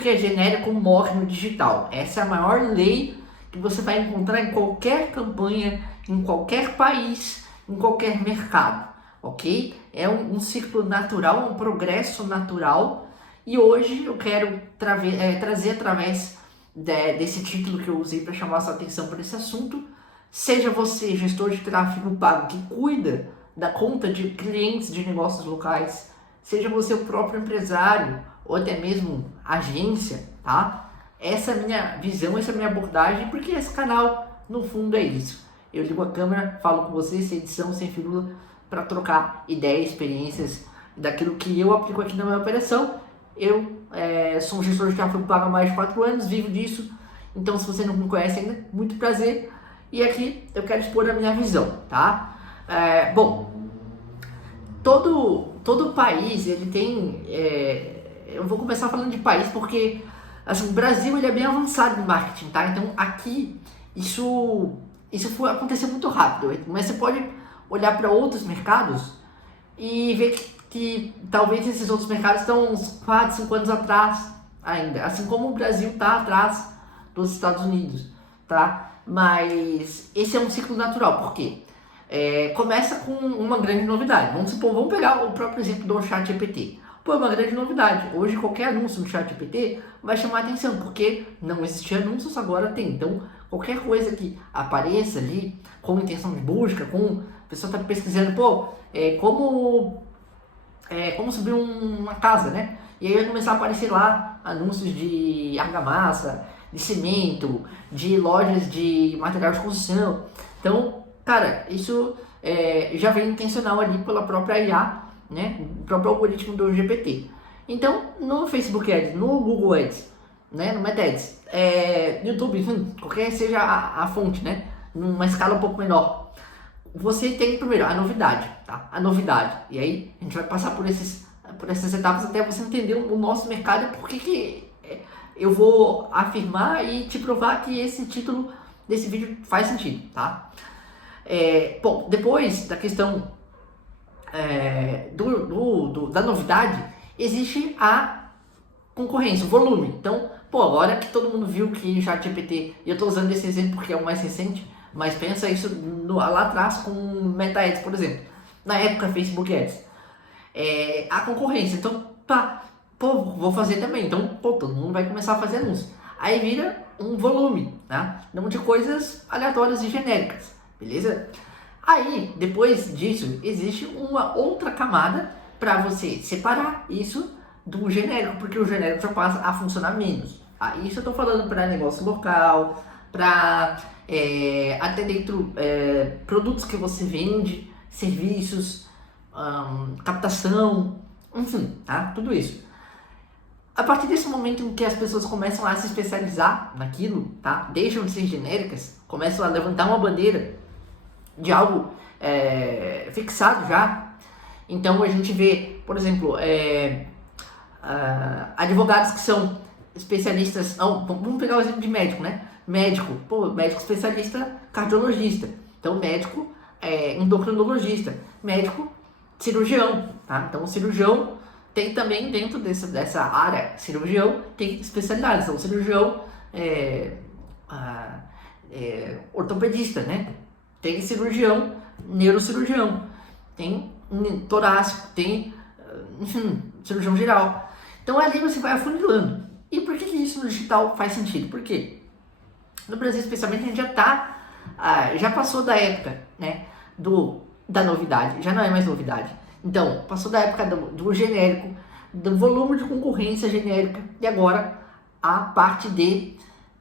que é genérico morre no digital. Essa é a maior lei que você vai encontrar em qualquer campanha, em qualquer país, em qualquer mercado, ok? É um ciclo natural, um progresso natural. E hoje eu quero trazer através desse título que eu usei para chamar sua atenção para esse assunto. Seja você gestor de tráfego pago que cuida da conta de clientes de negócios locais, seja você o próprio empresário ou até mesmo agência, tá? Essa é a minha visão, essa é a minha abordagem, porque esse canal, no fundo, é isso. Eu ligo a câmera, falo com você, sem edição, sem firula, para trocar ideias, experiências daquilo que eu aplico aqui na minha operação. Eu sou um gestor de tráfego pago há mais de 4 anos, vivo disso. Então, se você não me conhece ainda, muito prazer. E aqui eu quero expor a minha visão, tá? Bom, todo país, ele tem... eu vou começar falando de país porque assim, o Brasil ele é bem avançado em marketing, tá? Então aqui isso aconteceu muito rápido, mas você pode olhar para outros mercados e ver que talvez esses outros mercados estão uns 4, 5 anos atrás ainda, assim como o Brasil está atrás dos Estados Unidos, tá? Mas esse é um ciclo natural, por quê? Começa com uma grande novidade. Vamos pegar o próprio exemplo do ChatGPT. Pô, é uma grande novidade. Hoje qualquer anúncio no ChatGPT vai chamar atenção, porque não existia anúncios, agora tem. Então, qualquer coisa que apareça ali com intenção de busca, a pessoa está pesquisando, como subir uma casa, né? E aí vai começar a aparecer lá anúncios de argamassa, de cimento, de lojas de material de construção. Então, cara, isso já vem intencional ali pela própria IA, né? O próprio algoritmo do GPT. Então, no Facebook Ads, no Google Ads, né? No Meta Ads, YouTube, enfim, qualquer seja a fonte, né? Numa escala um pouco menor, você tem primeiro a novidade, tá? A novidade. E aí a gente vai passar por essas etapas até você entender o nosso mercado e por que eu vou afirmar e te provar que esse título desse vídeo faz sentido, tá? Bom, depois da questão da novidade, existe a concorrência, o volume. Então, agora que todo mundo viu que o ChatGPT, e eu estou usando esse exemplo porque é o mais recente, mas pensa isso lá atrás com Meta Ads, por exemplo. Na época, Facebook Ads. A concorrência. Então, vou fazer também. Então, todo mundo vai começar a fazer anúncio. Aí vira um volume, tá? Não de coisas aleatórias e genéricas, beleza? Aí, depois disso, existe uma outra camada para você separar isso do genérico, porque o genérico já passa a funcionar menos. Isso eu estou falando para negócio local, para até dentro produtos que você vende, serviços, captação, enfim, tá? Tudo isso. A partir desse momento em que as pessoas começam a se especializar naquilo, tá? Deixam de ser genéricas, começam a levantar uma bandeira de algo fixado já. Então a gente vê, por exemplo, advogados que são especialistas. Vamos pegar o exemplo de médico, né? Médico especialista cardiologista. Então médico endocrinologista, médico cirurgião, tá? Então o cirurgião tem também dentro dessa área cirurgião tem especialidades. Então cirurgião ortopedista, né? Tem cirurgião, neurocirurgião, tem torácico, tem cirurgião geral. Então ali você vai afunilando. E por que isso no digital faz sentido? Por quê? No Brasil, especialmente, a gente já passou da época, né, da novidade, já não é mais novidade. Então, passou da época do genérico, do volume de concorrência genérica, e agora a parte de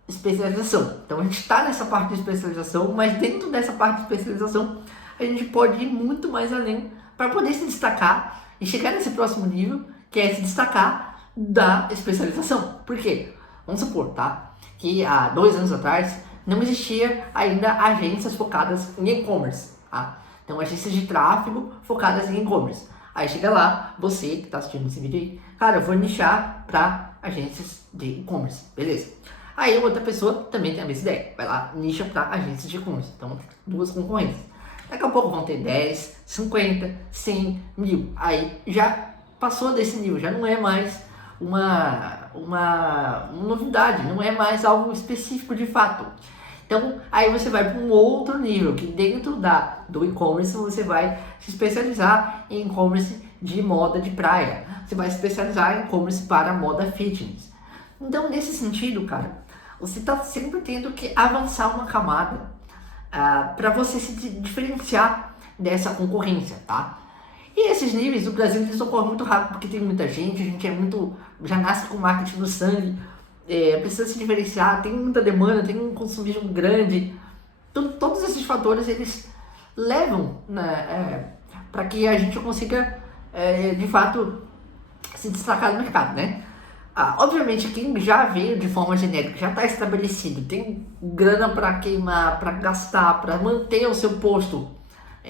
especialização. Então a gente está nessa parte de especialização, mas dentro dessa parte de especialização a gente pode ir muito mais além para poder se destacar e chegar nesse próximo nível, que é se destacar da especialização. Por quê? Vamos supor, tá? Que há 2 anos atrás não existia ainda agências focadas em e-commerce, tá? Então agências de tráfego focadas em e-commerce. Aí chega lá, você que está assistindo esse vídeo aí, cara, eu vou nichar para agências de e-commerce, beleza? Aí outra pessoa também tem a mesma ideia, vai lá, nicha para agências de e-commerce. Então, 2 concorrências. Daqui a pouco vão ter 10, 50, 100, 1000. Aí já passou desse nível, já não é mais uma novidade, não é mais algo específico de fato. Então, aí você vai para um outro nível, que dentro do e-commerce você vai se especializar em e-commerce de moda de praia. Você vai se especializar em e-commerce para moda fitness. Então, nesse sentido, cara, você está sempre tendo que avançar uma camada para você se diferenciar dessa concorrência, tá? E esses níveis, o Brasil eles ocorrem muito rápido, porque tem muita gente, a gente já nasce com marketing no sangue, precisa se diferenciar, tem muita demanda, tem um consumismo grande. Então, todos esses fatores, eles levam, né, para que a gente consiga, de fato, se destacar no mercado, né? Obviamente, quem já veio de forma genérica, já está estabelecido, tem grana para queimar, para gastar, para manter o seu posto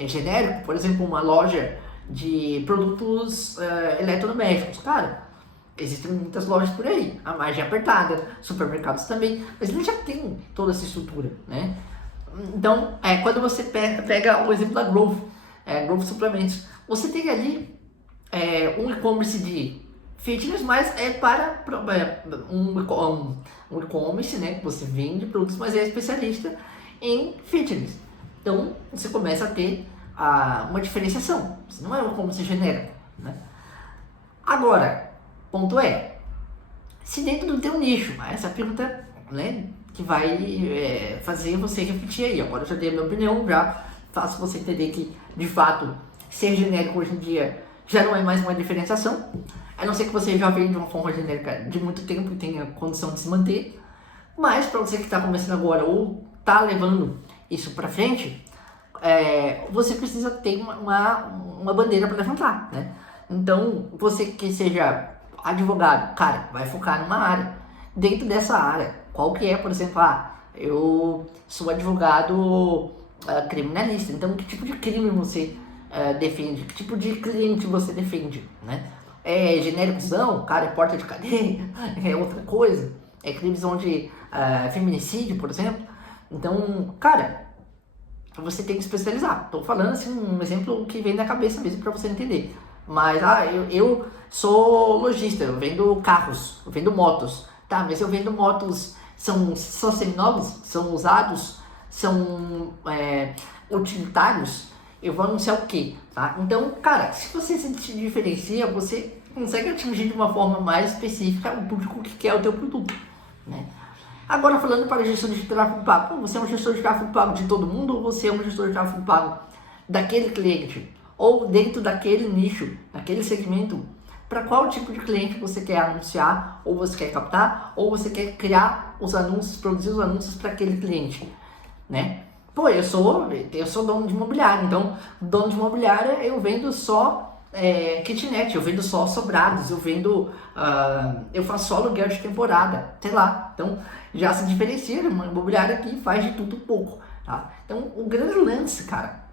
genérico, por exemplo, uma loja de produtos eletrodomésticos, cara, existem muitas lojas por aí, a margem é apertada, supermercados também, mas ele já tem toda essa estrutura, né? Então, quando você pega o exemplo da Growth, Growth Suplementos, você tem ali um e-commerce de fitness, mas para um e-commerce, né, que você vende produtos, mas é especialista em fitness. Então, você começa a ter uma diferenciação. Você não é um e-commerce genérico, né? Agora, ponto se dentro do teu nicho, essa pergunta, né, que vai fazer você refletir aí. Agora eu já dei a minha opinião, já faço você entender que, de fato, ser genérico hoje em dia já não é mais uma diferenciação, a não ser que você já veio de uma forma genérica de muito tempo e tenha condição de se manter. Mas para você que está começando agora ou está levando isso para frente, você precisa ter uma bandeira para levantar, né? Então, você que seja advogado, cara, vai focar numa área. Dentro dessa área, qual que é, por exemplo, eu sou advogado criminalista, então que tipo de crime você defende? Que tipo de cliente você defende, né? É genéricozão, cara, é porta de cadeia, é outra coisa. É crimes onde feminicídio, por exemplo. Então, cara, você tem que especializar. Estou falando assim um exemplo que vem da cabeça mesmo para você entender. Mas eu sou lojista, eu vendo carros, eu vendo motos. Tá, mas eu vendo motos, são seminovos, são usados, são utilitários. Eu vou anunciar o quê? Tá? Então, cara, se você se diferencia, você consegue atingir de uma forma mais específica o público que quer o teu produto, né? Agora, falando para gestor de tráfego pago, você é um gestor de tráfego pago de todo mundo ou você é um gestor de tráfego pago daquele cliente? Ou dentro daquele nicho, daquele segmento, para qual tipo de cliente você quer anunciar, ou você quer captar, ou você quer criar os anúncios, produzir os anúncios para aquele cliente, né? Pô, eu sou dono de imobiliária, então dono de imobiliária eu vendo só kitnet, eu vendo só sobrados, eu faço só aluguel de temporada, sei lá. Então já se diferencia de uma imobiliária que faz de tudo um pouco, tá? Então o grande lance, cara,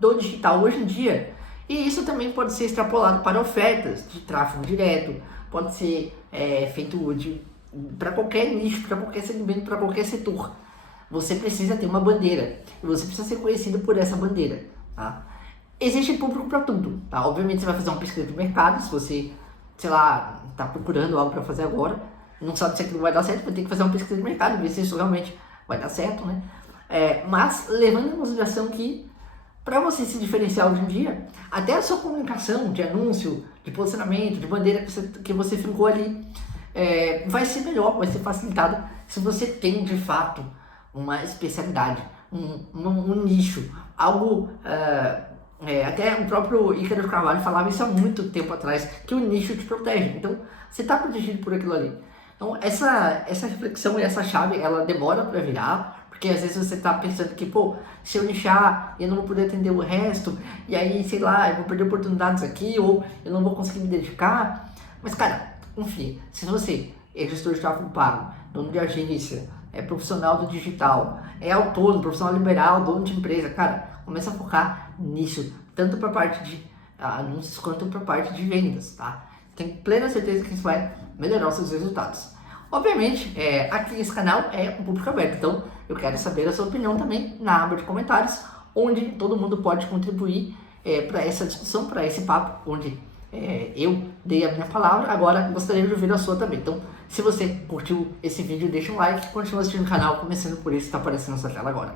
do digital hoje em dia, e isso também pode ser extrapolado para ofertas de tráfego direto, pode ser feito para qualquer nicho, para qualquer segmento, para qualquer setor. Você precisa ter uma bandeira e você precisa ser conhecido por essa bandeira, tá? Existe público para tudo, tá? Obviamente você vai fazer uma pesquisa de mercado, se você, sei lá, tá procurando algo para fazer agora, não sabe se aquilo vai dar certo, vai ter que fazer uma pesquisa de mercado, ver se isso realmente vai dar certo, né? Mas levando em consideração que para você se diferenciar hoje em dia, até a sua comunicação de anúncio, de posicionamento, de bandeira que você ficou ali, vai ser melhor, vai ser facilitada se você tem de fato uma especialidade, um nicho, algo... até o próprio Ícaro Carvalho falava isso há muito tempo atrás, que o nicho te protege. Então, você está protegido por aquilo ali. Então, essa reflexão e essa chave, ela demora para virar, porque às vezes você está pensando que, pô, se eu nichar, eu não vou poder atender o resto, e aí, sei lá, eu vou perder oportunidades aqui, ou eu não vou conseguir me dedicar. Mas, cara, enfim, se você é gestor de tráfego pago, dono de agência, é profissional do digital, é autônomo, profissional liberal, dono de empresa, cara, começa a focar nisso, tanto para a parte de anúncios quanto para a parte de vendas, tá? Tenho plena certeza que isso vai melhorar os seus resultados. Obviamente, aqui nesse canal é um público aberto, então eu quero saber a sua opinião também na aba de comentários, onde todo mundo pode contribuir para essa discussão, para esse papo, onde Eu dei a minha palavra, agora gostaria de ouvir a sua também. Então, se você curtiu esse vídeo, deixa um like, continua assistindo o canal, começando por esse que está aparecendo na sua tela agora.